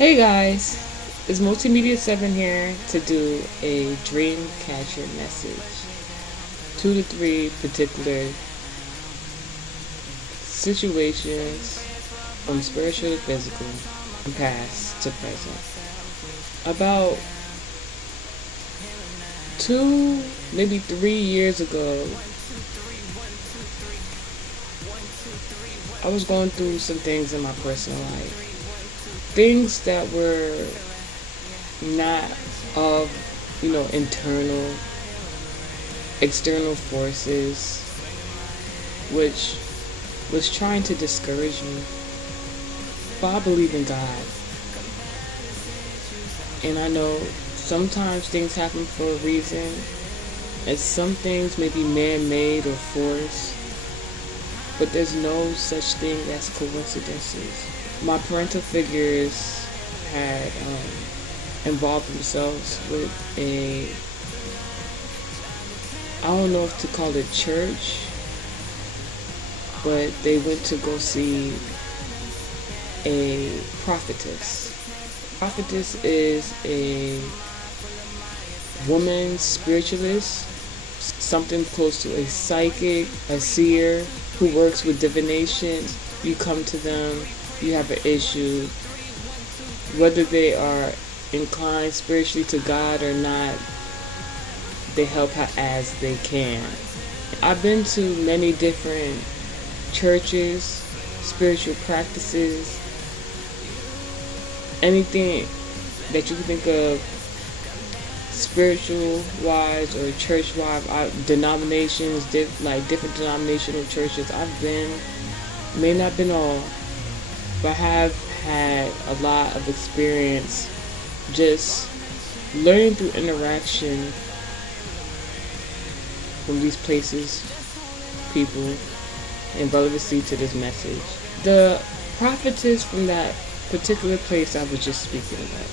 Hey guys, it's Multimedia 7 here to do a dream catcher message. 2 to 3 particular situations from spiritual to physical, from past to present. About 2, maybe 3 years ago, I was going through some things in my personal life. Things that were not of, internal, external forces, which was trying to discourage me. But I believe in God. And I know sometimes things happen for a reason, and some things may be man-made or forced, but there's no such thing as coincidences. My parental figures had involved themselves with I don't know if to call it church, but they went to go see a prophetess. Prophetess is a woman spiritualist, something close to a psychic, a seer who works with divination. You come to them, you have an issue, whether they are inclined spiritually to God or not, they help as they can. I've been to many different churches, spiritual practices, anything that you can think of spiritual wise or church wise, denominations, different denominational churches. I've been, may not been all, but have had a lot of experience just learning through interaction from these places, people, and relevancy to this message. The prophetess from that particular place I was just speaking about,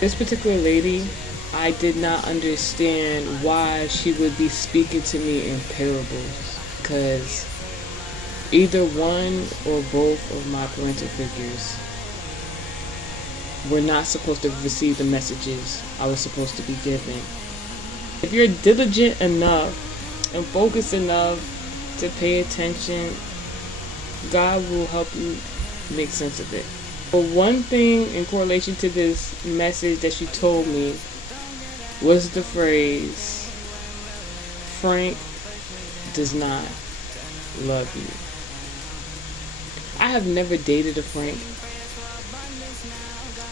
this particular lady, I did not understand why she would be speaking to me in parables, because either one or both of my parental figures were not supposed to receive the messages I was supposed to be given. If you're diligent enough and focused enough to pay attention, God will help you make sense of it. But one thing in correlation to this message that she told me was the phrase, Frank does not love you. I have never dated a Frank.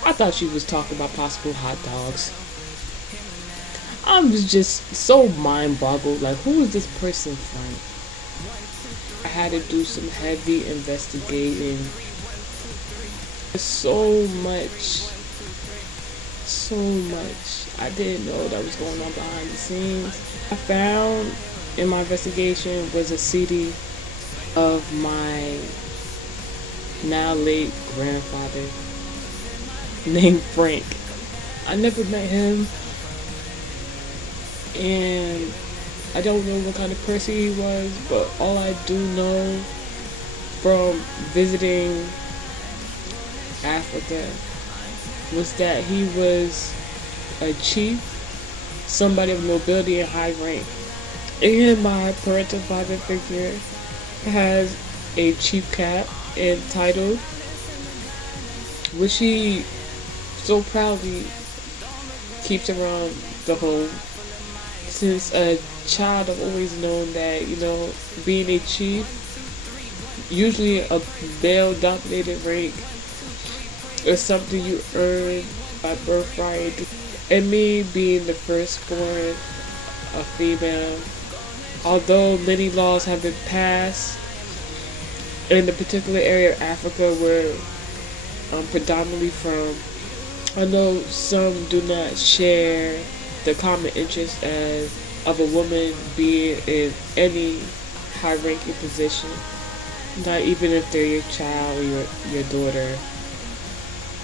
I thought she was talking about possible hot dogs. I was just so mind boggled, like, who is this person, Frank? I had to do some heavy investigating. So much I didn't know that was going on behind the scenes. I found in my investigation was a CD of my now late grandfather named Frank. I never met him, and I don't know what kind of person he was, but all I do know from visiting Africa was that he was a chief, somebody of nobility and high rank. And my parental father figure has a chief cap and title, which he so proudly keeps around the home. Since a child, I've always known that, being a chief, usually a male-dominated rank, is something you earn by birthright. And me being the firstborn, a female, although many laws have been passed in the particular area of Africa where I'm predominantly from, I know some do not share the common interest of a woman being in any high-ranking position, not even if they're your child or your daughter.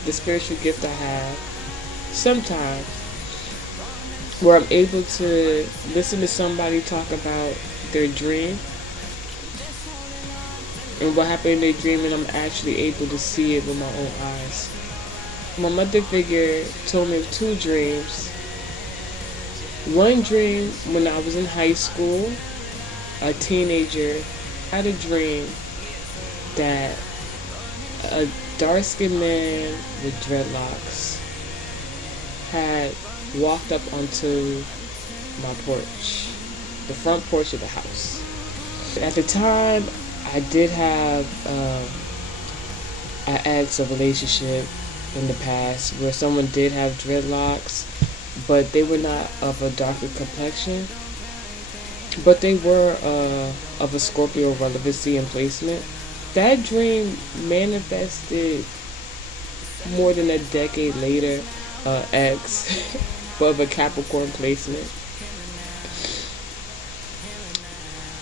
The spiritual gift I have sometimes, where I'm able to listen to somebody talk about their dream and what happened in their dream, and I'm actually able to see it with my own eyes. My mother figure told me of two dreams. One dream when I was in high school, a teenager, I had a dream that a dark-skinned man with dreadlocks had walked up onto my porch, the front porch of the house. At the time, I did have an ex, a relationship in the past where someone did have dreadlocks, but they were not of a darker complexion, but they were of a Scorpio relevancy and placement. That dream manifested more than a decade later, ex, but of a Capricorn placement.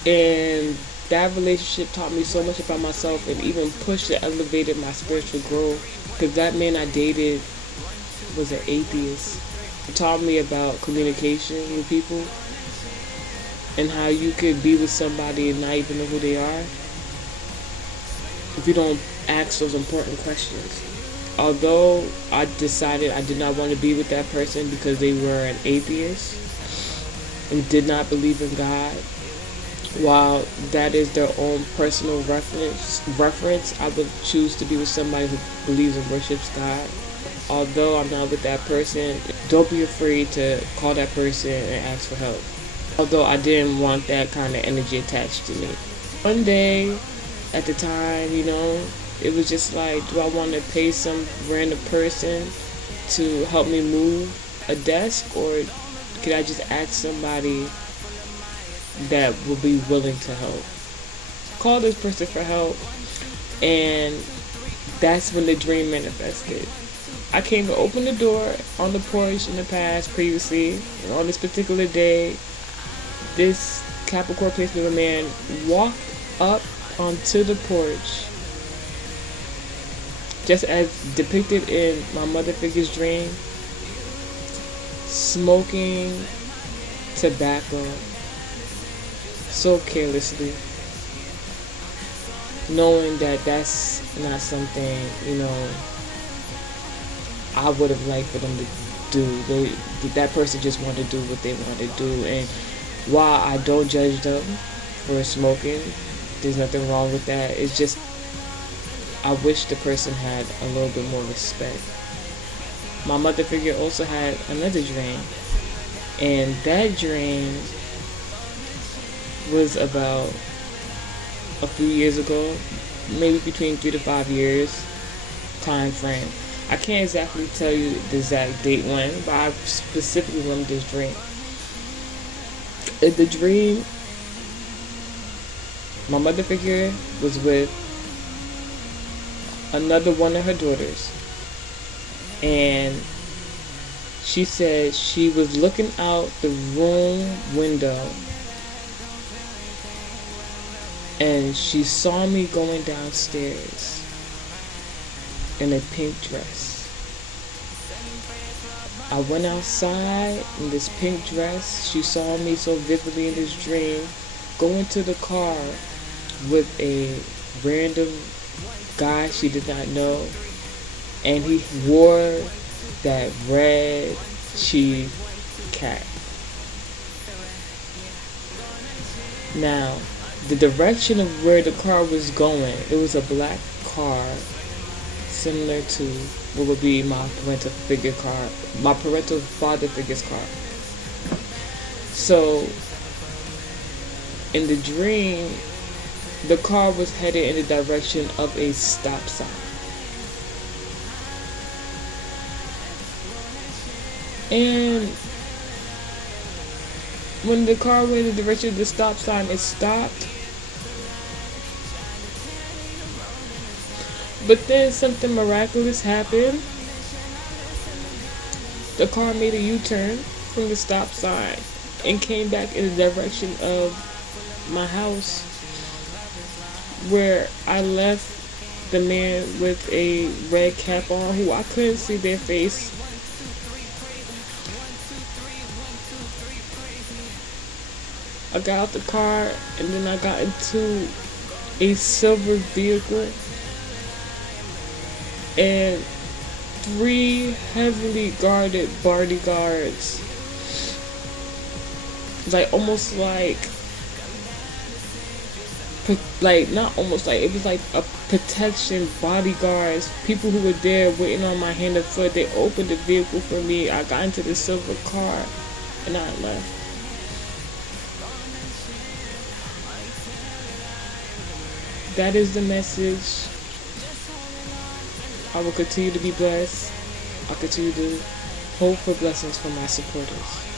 And that relationship taught me so much about myself and even pushed and elevated my spiritual growth. Because that man I dated was an atheist. It taught me about communication with people and how you could be with somebody and not even know who they are if you don't ask those important questions. Although I decided I did not want to be with that person because they were an atheist and did not believe in God, while that is their own personal reference, I would choose to be with somebody who believes and worships God. Although I'm not with that person, don't be afraid to call that person and ask for help. Although I didn't want that kind of energy attached to me. One day, at the time, it was just like, do I want to pay some random person to help me move a desk, or could I just ask somebody that will be willing to help? Call this person for help, and that's when the dream manifested. I came to open the door on the porch in the past previously, and on this particular day, this Capricorn placement man walked up onto the porch, just as depicted in my mother figure's dream, smoking tobacco so carelessly, knowing that that's not something, I would have liked for them to do. That person just wanted to do what they wanted to do, and while I don't judge them for smoking, there's nothing wrong with that. It's just, I wish the person had a little bit more respect. My mother figure also had another dream, and that dream was about a few years ago, maybe between 3 to 5 years time frame. I can't exactly tell you the exact date when, but I specifically remember this dream. In the dream, my mother figure was with another one of her daughters, and she said she was looking out the room window and she saw me going downstairs in a pink dress. I went outside in this pink dress. She saw me so vividly in this dream go into the car with a random guy she did not know, and he wore that red cheese cap. Now, the direction of where the car was going, it was a black car similar to what would be my parental father figure's car. So in the dream, the car was headed in the direction of a stop sign. And when the car went in the direction of the stop sign, it stopped. But then something miraculous happened. The car made a U-turn from the stop sign and came back in the direction of my house, where I left the man with a red cap on, who I couldn't see their face. I got out the car, and then I got into a silver vehicle, and 3 heavily guarded bodyguards. Like almost like not almost like it was like a protection, bodyguards, people who were there waiting on my hand and foot. They opened the vehicle for me. I got into the silver car and I left. That is the message. I will continue to be blessed. I continue to hope for blessings from my supporters.